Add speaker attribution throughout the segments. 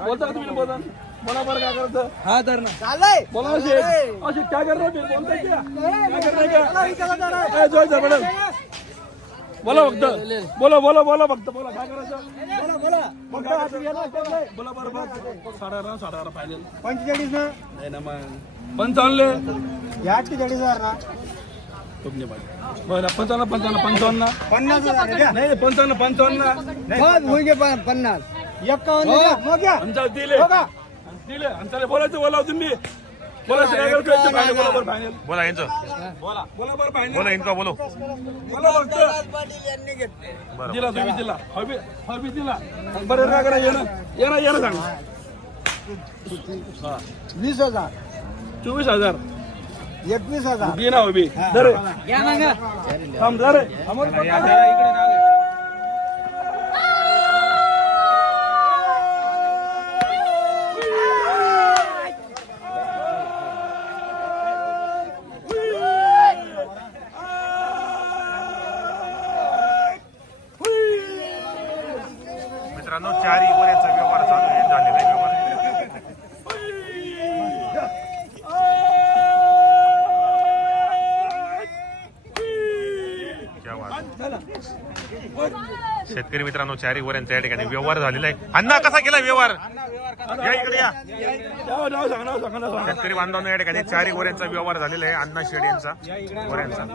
Speaker 1: बोलता का तुम्ही बोला बोला बरं काय करतं
Speaker 2: हा तर ना
Speaker 3: चालय
Speaker 1: बोला ना शेठ असे काय करणार मी बोलताय क्या काय करणार का जोय जा मॅडम बोला फक्त बोला बोला बोला फक्त बोला काय करायचं बोला बोला बोला बरं बरं 11.5 फायनल
Speaker 3: 45 ना
Speaker 1: नाही ना मग 55
Speaker 3: या 48,000 ना
Speaker 1: तुमने पाहिजे बरं 55
Speaker 3: 50,000
Speaker 1: नाही 55
Speaker 3: मुलगे 50 51 मग घ्या
Speaker 1: आमच्या दिले
Speaker 3: हो का
Speaker 1: दिले आमच्याला बोलायचं बोला तुम्ही बोलायचं काय करायचं बोला बरं फायनल
Speaker 4: बोला यांचं
Speaker 1: बोला बोला बरं फायनल
Speaker 4: बोला इनका बोलो
Speaker 1: बोला फक्त दिला तुम्ही दिला हवी दिला बरं काय करा येणं सांग
Speaker 3: 20,000
Speaker 1: 24,000
Speaker 3: 21,000
Speaker 1: दे ना हवी दर
Speaker 2: घ्या ना गा
Speaker 1: थांब दर
Speaker 4: मित्रांनो 4 वऱ्याचा व्यवहार चालू आहे झालेला आहे व्यवहार क्या बात. शेतकरी मित्रांनो 4 वऱ्यांचा या ठिकाणी व्यवहार झालेला आहे. अण्णा कसा केला व्यवहार या इकडे या
Speaker 1: नाव सांगा
Speaker 4: शेतकरी बांधवांनो या ठिकाणी 4 वऱ्यांचा व्यवहार झालेला आहे अण्णा शेड यांचा वऱ्यांचा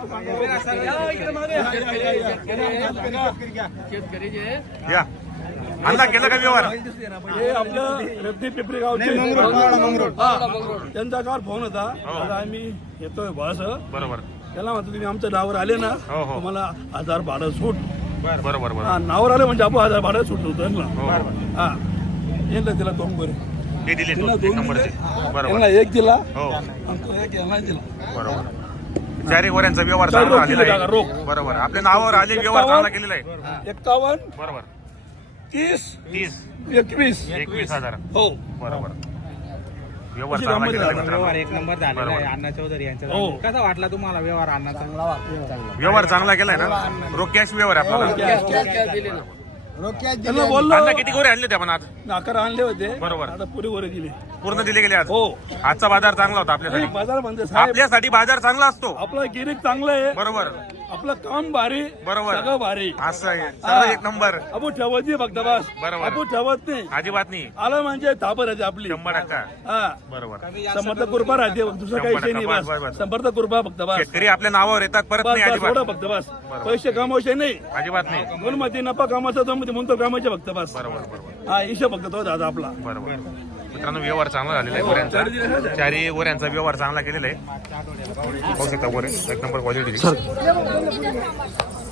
Speaker 4: या अण्णा केला का व्यवहार
Speaker 1: हे आपलं रत्नी पिंपरी गावचे त्यांचा काल फोन होता आता आम्ही येतोय बस
Speaker 4: बरोबर
Speaker 1: त्याला म्हणतो तुम्ही आमच्या नावावर आले ना
Speaker 4: हो, हो.
Speaker 1: तुम्हाला 1000 भाडं सूट
Speaker 4: बरोबर बरोबर
Speaker 1: हा नावावर आले म्हणजे आपण 1000 भाडं सूट होतं ना
Speaker 4: हो, हो.
Speaker 1: हा येईल तिला 2 बरे
Speaker 4: हे दिले
Speaker 1: त्यांना
Speaker 4: 1
Speaker 1: 2
Speaker 4: नंबरचे
Speaker 1: दिले
Speaker 4: बरोबर
Speaker 1: त्यांना 1 दिला
Speaker 4: हो
Speaker 1: आणि तो 1 यांना दिला
Speaker 4: बरोबर 4 वऱ्यांचा व्यवहार
Speaker 1: चार
Speaker 4: चांगला
Speaker 1: रोख दिले
Speaker 4: झालेला
Speaker 1: का? रोख.
Speaker 4: आहे बरोबर आपल्या नावावर आले व्यवहार चांगला केलेला आहे
Speaker 1: 51
Speaker 4: बरोबर
Speaker 1: 30
Speaker 4: 30
Speaker 1: 21
Speaker 4: 21,000
Speaker 1: हो
Speaker 4: बरोबर व्यवहार चांगला केलेला आहे मित्रांनो.
Speaker 2: व्यवहार एक नंबर झालेला आहे
Speaker 4: बरोबर.
Speaker 2: अण्णा चौधरी यांचा
Speaker 1: हो.
Speaker 2: कसा वाटला तुम्हाला व्यवहार अण्णाचा
Speaker 4: व्यवहार चांगला केलाय ना रोख कॅश व्यवहार आहे आपल्याला
Speaker 3: रोक्यात
Speaker 1: त्यांना बोललो
Speaker 4: अण्णा किती गोरे आणले ते आपण आज
Speaker 1: नाकार आणले होते
Speaker 4: बरोबर.
Speaker 1: आता पुरी वर दिले
Speaker 4: पूर्ण दिले गेले आज
Speaker 1: हो
Speaker 4: आजचा बाजार चांगला होता
Speaker 1: नाही,
Speaker 4: आपल्यासाठी
Speaker 1: बाजार म्हणते साहेब
Speaker 4: आपल्यासाठी बाजार चांगला असतो
Speaker 1: आपलं गिरीक चांगलं आहे
Speaker 4: बरोबर
Speaker 1: आपलं काम भारी
Speaker 4: बरोबर.
Speaker 1: सगळं भारी
Speaker 4: असं आहे सगळं एक नंबर
Speaker 1: आपण ठेवत नाही फक्त बस
Speaker 4: बरोबर.
Speaker 1: आपण ठेवत नाही
Speaker 4: अजिबात नाही
Speaker 1: आलं म्हणजे थाप राहते आपली
Speaker 4: 100%
Speaker 1: हा
Speaker 4: बरोबर
Speaker 1: समर्थ कृपा राहते दुसरं काही विषय नाही
Speaker 4: 100%
Speaker 1: बस समर्थ कृपा फक्त बस
Speaker 4: शेतकरी आपल्या नावावर येतात परत
Speaker 1: बस
Speaker 4: नाही
Speaker 1: बस
Speaker 4: अजिबात
Speaker 1: एवढं फक्त बस पैसे कमावशे नाही
Speaker 4: अजिबात नाही
Speaker 1: दोन मध्ये नफा कामाचा दोन मध्ये म्हणतो कामाचे फक्त बस
Speaker 4: बरोबर बरोबर
Speaker 1: हा हिशोब फक्त तो दादा आपला
Speaker 4: बरोबर मित्रांनो व्यवहार चांगला झालेला आहे गोऱ्यांचा 4 गोऱ्यांचा व्यवहार चांगला केलेला आहे पाहू शकता गोरे एक नंबर क्वालिटी